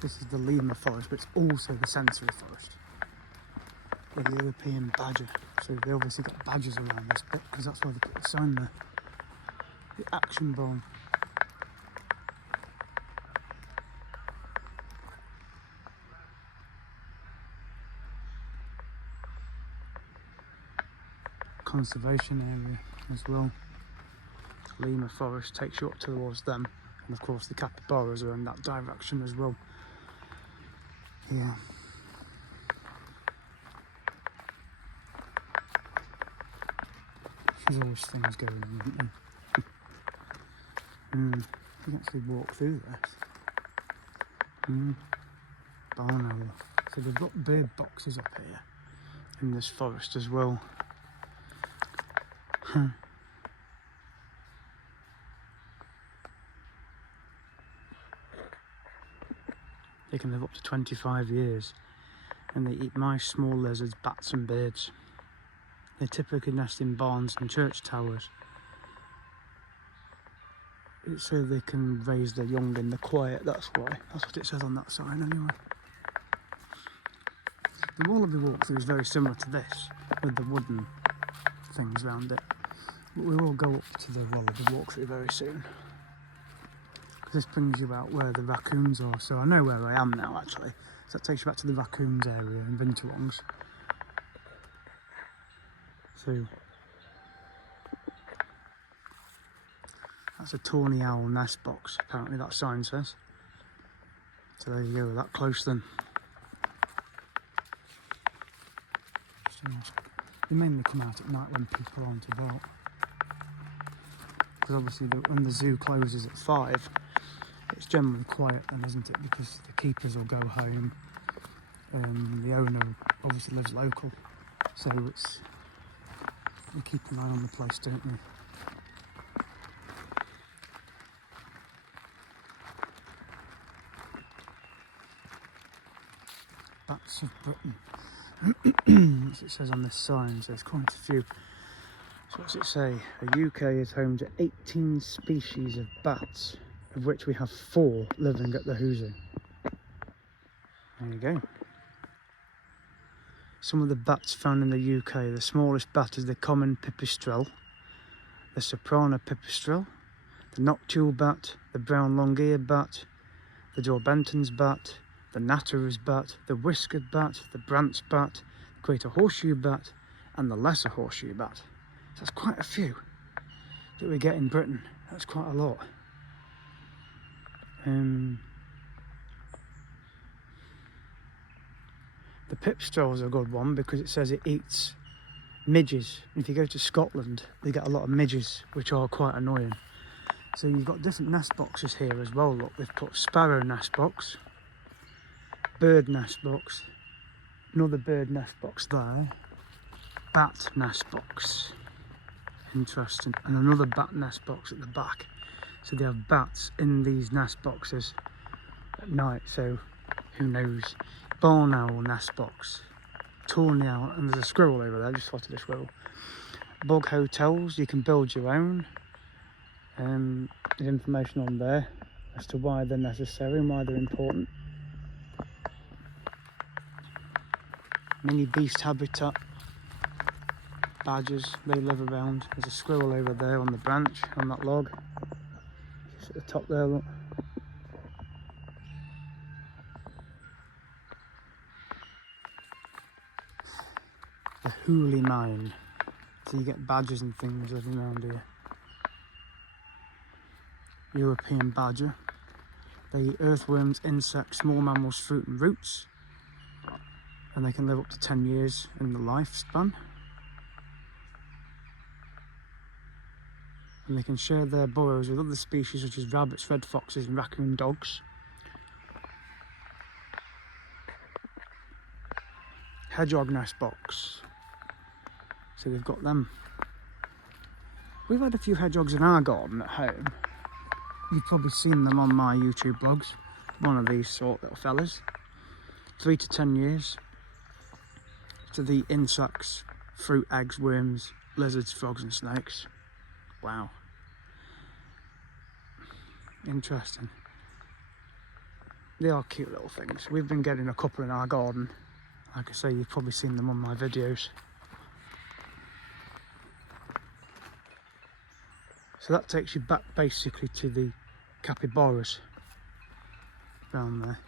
This is the lemur forest, but it's also the sensory forest. The European badger. So they obviously got badgers around this bit because that's why they put the sign there. The action barn. Conservation area as well. Lemur forest takes you up towards them, and of course the capybaras are in that direction as well. Yeah. There's always things going on, isn't there? You can actually walk through this. Barn owl. So they've got bird boxes up here in this forest as well. They can live up to 25 years and they eat mice, small lizards, bats and birds. They typically nest in barns and church towers. It's so they can raise their young in the quiet, that's why. That's what it says on that sign anyway. The wall of the walkthrough is very similar to this, with the wooden things around it. But we will go up to the wall of the walkthrough very soon. This brings you out where the raccoons are, so I know where I am now actually. So that takes you back to the raccoons area in Winterlongs. So that's a tawny owl nest box, apparently that sign says. So there you go, that close then. They mainly come out at night when people aren't about. Because obviously when the zoo closes at 5, it's generally quiet then, isn't it? Because the keepers will go home. The owner obviously lives local, so it's they keep an eye on the place, don't they? Bats of Britain. As it says on this sign, so there's quite a few. So what's it say? The UK is home to 18 species of bats, of which we have 4 living at the Zoo. There you go. Some of the bats found in the UK, the smallest bat is the common pipistrelle, the soprano pipistrelle, the noctule bat, the brown long-eared bat, the Dorbenton's bat, the natterer's bat, the whiskered bat, the Brandt's bat, the greater horseshoe bat, and the lesser horseshoe bat. So that's quite a few that we get in Britain. That's quite a lot. The pipistrelle's a good one because it says it eats midges. If you go to Scotland, they get a lot of midges, which are quite annoying. So you've got different nest boxes here as well. Look, they've put sparrow nest box, bird nest box, another bird nest box there, bat nest box. Interesting. And another bat nest box at the back. So they have bats in these nest boxes at night, so who knows. Barn owl nest box, tawny owl, and there's a squirrel over there. I just spotted a squirrel. Bug hotels, you can build your own. There's information on there as to why they're necessary and why they're important. Mini beast habitat, badgers, they live around. There's a squirrel over there on the branch, on that log. Just at the top there, look. The Hooley Mine. So you get badgers and things living around here. European badger. They eat earthworms, insects, small mammals, fruit and roots. And they can live up to 10 years in the lifespan. And they can share their burrows with other species such as rabbits, red foxes and raccoon dogs. Hedgehog nest box. So they've got them. We've had a few hedgehogs in our garden at home. You've probably seen them on my YouTube blogs. One of these sort little fellas. 3 to 10 years. So the insects, fruit, eggs, worms, lizards, frogs and snakes. Wow. Interesting. they are cute little things. We've been getting a couple in our garden. Like I say, you've probably seen them on my videos. So that takes you back basically to the capybaras down there.